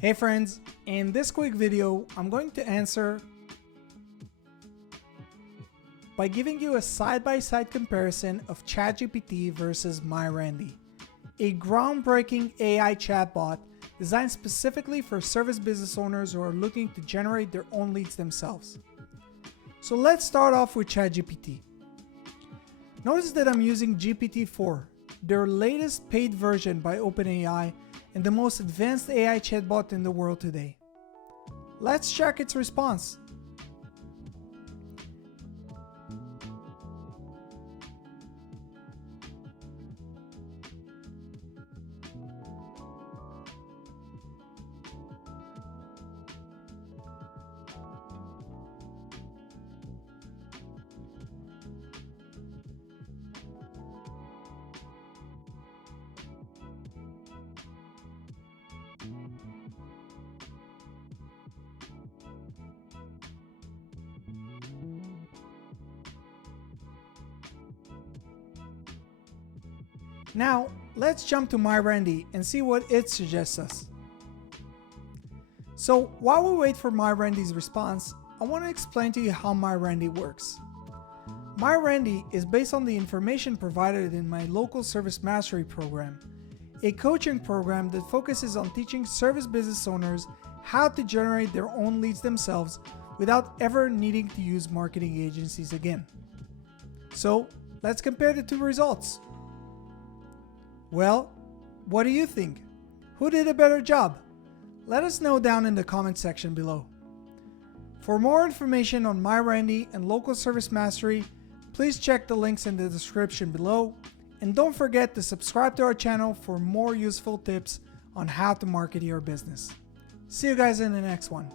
Hey friends, in this quick video, I'm going to answer by giving you a side-by-side comparison of ChatGPT versus MyRandy, a groundbreaking AI chatbot designed specifically for service business owners who are looking to generate their own leads themselves. So let's start off with ChatGPT. Notice that I'm using GPT-4, their latest paid version by OpenAI and the most advanced AI chatbot in the world today. Let's check its response. Now, let's jump to MyRandy and see what it suggests us. So while we wait for MyRandy's response, I want to explain to you how MyRandy works. MyRandy is based on the information provided in my local service mastery program, a coaching program that focuses on teaching service business owners how to generate their own leads themselves without ever needing to use marketing agencies again. So let's compare the two results. Well, what do you think? Who did a better job? Let us know down in the comment section below. For more information on MyRandy and local service mastery, please check the links in the description below, and don't forget to subscribe to our channel for more useful tips on how to market your business. See you guys in the next one.